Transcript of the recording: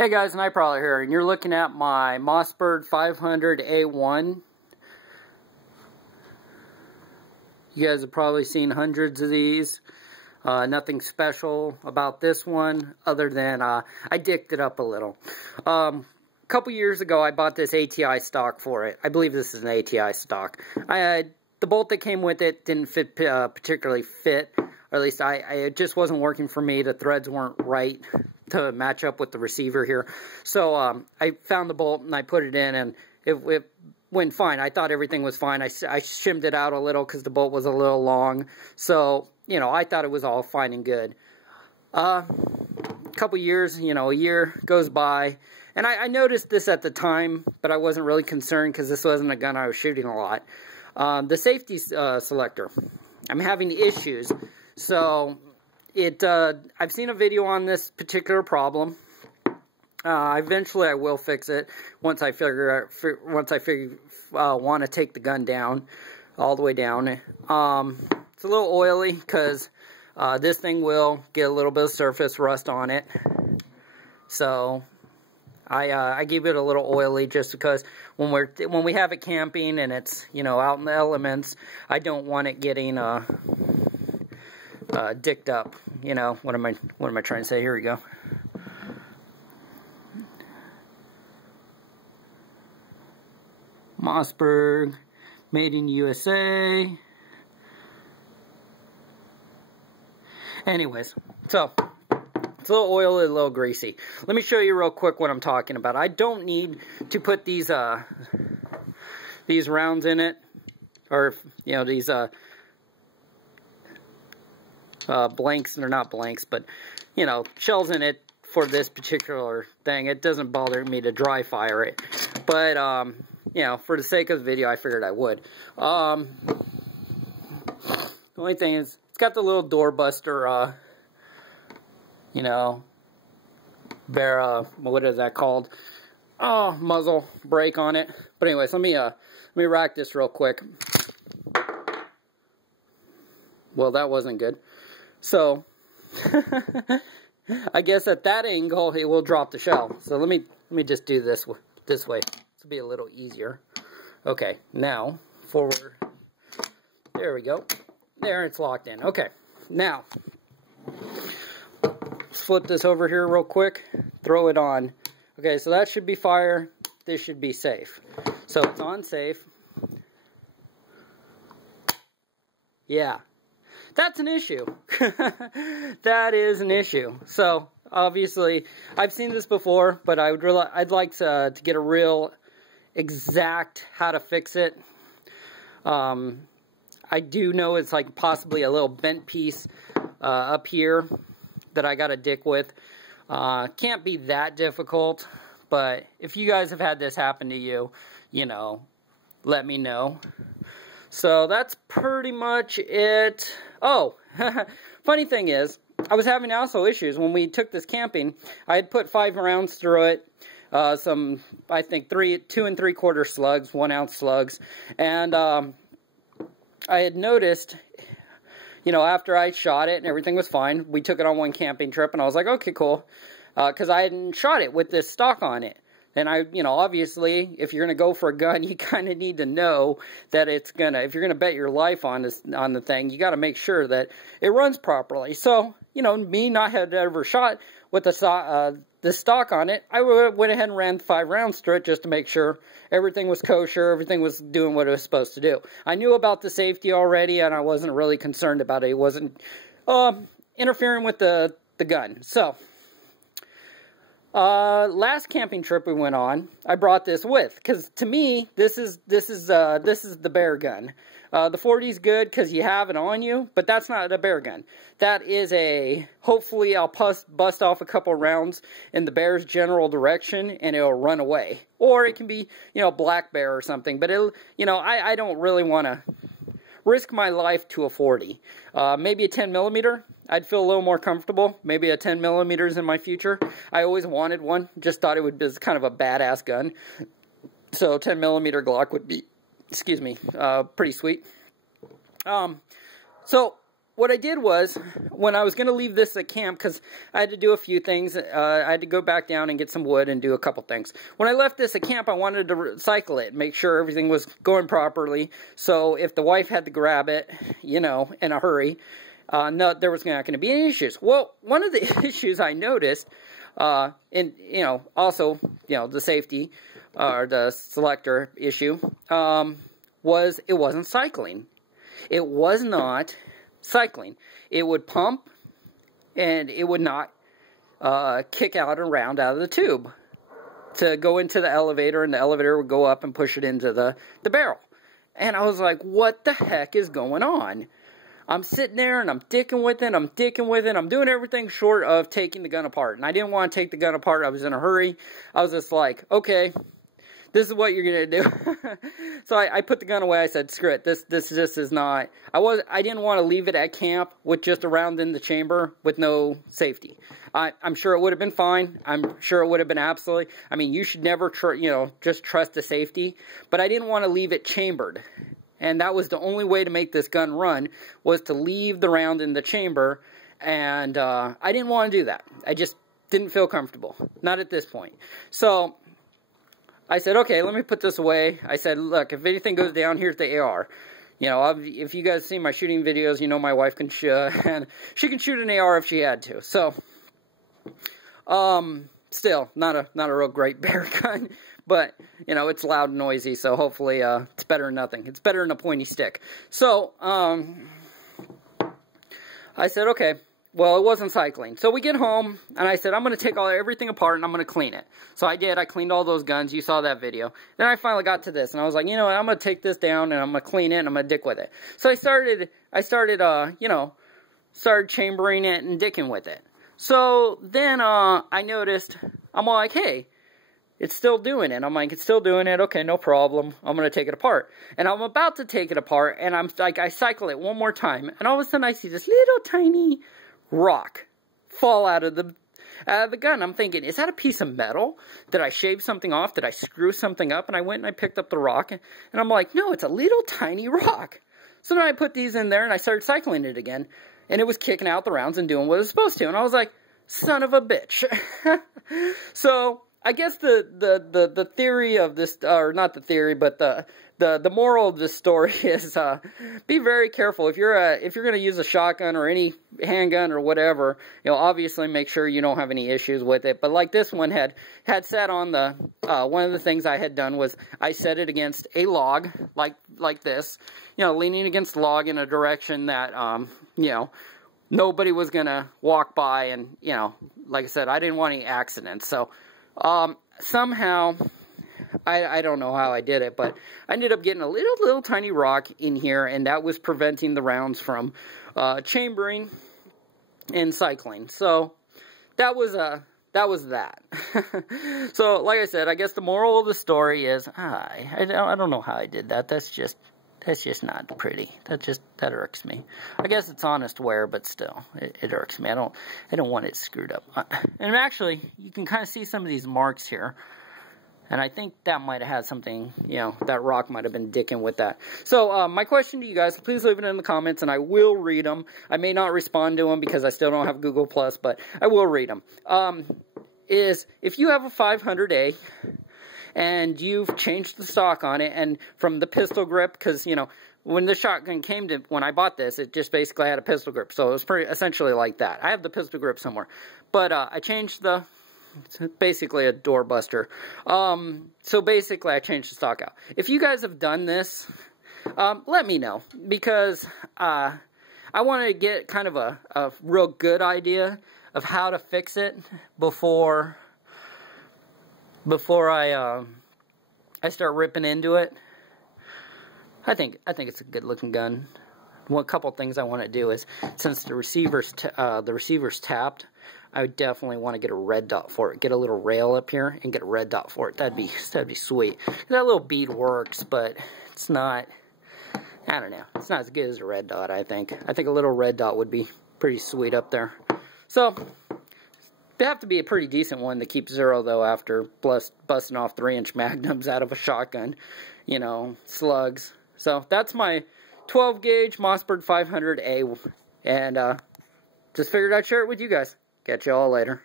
Hey guys, Nightprowler here, and you're looking at my Mossberg 500A1. You guys have probably seen hundreds of these. Nothing special about this one, other than I dicked it up a little. A couple years ago, I bought this ATI stock for it. I believe this is an ATI stock. The bolt that came with it didn't fit, particularly fit, or at least it just wasn't working for me. The threads weren't right to match up with the receiver here. So I found the bolt and I put it in, and it went fine. I thought everything was fine. I shimmed it out a little because the bolt was a little long. So, you know, I thought it was all fine and good. A couple years, you know, a year goes by, and I noticed this at the time, but I wasn't really concerned because this wasn't a gun I was shooting a lot. The safety selector, I'm having issues. So I've seen a video on this particular problem. Eventually I will fix it once I want to take the gun down, all the way down. It's a little oily because this thing will get a little bit of surface rust on it. So I give it a little oily just because when we have it camping and it's, you know, out in the elements, I don't want it getting dicked up. You know, what am I trying to say? Here we go. Mossberg, made in USA. Anyways, so it's a little oily, a little greasy. Let me show you real quick what I'm talking about. I don't need to put these rounds in it, or, you know, these blanks. They're not blanks, but, you know, shells in it for this particular thing. It doesn't bother me to dry fire it, but you know, for the sake of the video, I figured I would. The only thing is, it's got the little door buster, you know, what is that called? Oh, muzzle brake on it. But anyways, let me rack this real quick. Well, that wasn't good. So I guess at that angle it will drop the shell. So let me just do this way. This will be a little easier. Okay, now forward. There we go. There, it's locked in. Okay, now flip this over here real quick. Throw it on. Okay, so that should be fire. This should be safe. So it's on safe. Yeah. That's an issue. That is an issue. So obviously, I've seen this before, but I'd like to get a real exact how to fix it. I do know it's like possibly a little bent piece up here that I got a dick with. Can't be that difficult, but if you guys have had this happen to you, you know, let me know. So that's pretty much it. Oh, funny thing is, I was having also issues when we took this camping. I had put 5 rounds through it, some, I think, 2 3/4 slugs, 1 ounce slugs, and I had noticed, you know, after I shot it and everything was fine, we took it on one camping trip, and I was like, okay, cool, because I hadn't shot it with this stock on it. And you know, obviously, if you're going to go for a gun, you kind of need to know that it's going to, if you're going to bet your life on the thing, you got to make sure that it runs properly. So, you know, me not had ever shot with the stock on it, I went ahead and ran 5 rounds through it just to make sure everything was kosher, everything was doing what it was supposed to do. I knew about the safety already, and I wasn't really concerned about it. It wasn't interfering with the gun. So last camping trip we went on, I brought this with, because to me, this is the bear gun. The 40 is good because you have it on you, but that's not a bear gun. That is hopefully I'll bust off a couple rounds in the bear's general direction and it'll run away. Or it can be, you know, black bear or something, but it'll, you know, I don't really want to risk my life to a 40. Maybe a 10mm. I'd feel a little more comfortable. Maybe a 10mm in my future. I always wanted one. Just thought it would be kind of a badass gun. So 10mm Glock would be, excuse me, pretty sweet. So what I did was, when I was going to leave this at camp, because I had to do a few things, I had to go back down and get some wood and do a couple things. When I left this at camp, I wanted to recycle it, make sure everything was going properly, so if the wife had to grab it, you know, in a hurry, no, there was not going to be any issues. Well, one of the issues I noticed, and, you know, also, you know, the safety, or the selector issue, was it wasn't cycling. It was not cycling. It would pump, and it would not kick out a round out of the tube to go into the elevator, and the elevator would go up and push it into the barrel. And I was like, what the heck is going on? I'm sitting there, and I'm dicking with it, I'm doing everything short of taking the gun apart. And I didn't want to take the gun apart. I was in a hurry. I was just like, okay, this is what you're going to do. So I put the gun away. I said, screw it. This just is not... I didn't want to leave it at camp with just a round in the chamber with no safety. I'm sure it would have been fine. I'm sure it would have been absolutely... I mean, you should never, just trust the safety. But I didn't want to leave it chambered. And that was the only way to make this gun run, was to leave the round in the chamber. And I didn't want to do that. I just didn't feel comfortable. Not at this point. So I said, okay, let me put this away. I said, look, if anything goes down, here's the AR. You know, if you guys see my shooting videos, you know my wife can shoot, and she can shoot an AR if she had to. So, still, not a real great bear gun, but, you know, it's loud and noisy, so hopefully, it's better than nothing. It's better than a pointy stick. So, I said, okay. Well, it wasn't cycling. So we get home, and I said, I'm going to take everything apart, and I'm going to clean it. So I did. I cleaned all those guns. You saw that video. Then I finally got to this, and I was like, you know what? I'm going to take this down, and I'm going to clean it, and I'm going to dick with it. So I started chambering it and dicking with it. So then I noticed, I'm like, hey, it's still doing it. I'm like, it's still doing it. Okay, no problem. I'm going to take it apart. And I'm about to take it apart, and I'm like, I cycle it one more time, and all of a sudden I see this little tiny rock fall out of the gun. I'm thinking, is that a piece of metal? Did I shave something off? Did I screw something up? And I went and I picked up the rock, and I'm like, no, it's a little tiny rock. So then I put these in there, and I started cycling it again, and it was kicking out the rounds and doing what it was supposed to. And I was like, son of a bitch. So I guess the theory of this, or not the theory, but the moral of this story is be very careful. If you're going to use a shotgun or any handgun or whatever, you know, obviously make sure you don't have any issues with it. But like this one had sat on the one of the things I had done was I set it against a log like this, you know, leaning against the log in a direction that you know, nobody was going to walk by, and you know, like I said, I didn't want any accidents. So somehow, I don't know how I did it, but I ended up getting a little tiny rock in here, and that was preventing the rounds from chambering and cycling. So that was that. So like I said, I guess the moral of the story is I don't know how I did that. That's just not pretty. That irks me. I guess it's honest wear, but still, it irks me. I don't want it screwed up. And actually, you can kind of see some of these marks here. And I think that might have had something, you know, that rock might have been dicking with that. So, my question to you guys, please leave it in the comments, and I will read them. I may not respond to them because I still don't have Google+, but I will read them. Is, if you have a 500A, and you've changed the stock on it, and from the pistol grip, because, you know, when the shotgun came to, when I bought this, it just basically had a pistol grip, so it was pretty, essentially like that. I have the pistol grip somewhere, but I changed the, it's basically a door buster, so basically I changed the stock out. If you guys have done this, let me know, because I want to get kind of a real good idea of how to fix it before I start ripping into it. I think it's a good looking gun. One couple things I want to do is, since the receiver's tapped, I would definitely want to get a red dot for it. Get a little rail up here and get a red dot for it. That'd be sweet. That little bead works, but it's not, I don't know. It's not as good as a red dot, I think. I think a little red dot would be pretty sweet up there. So they have to be a pretty decent one to keep zero, though, after busting off 3-inch magnums out of a shotgun, you know, slugs. So that's my 12-gauge Mossberg 500A And just figured I'd share it with you guys. Catch y'all later.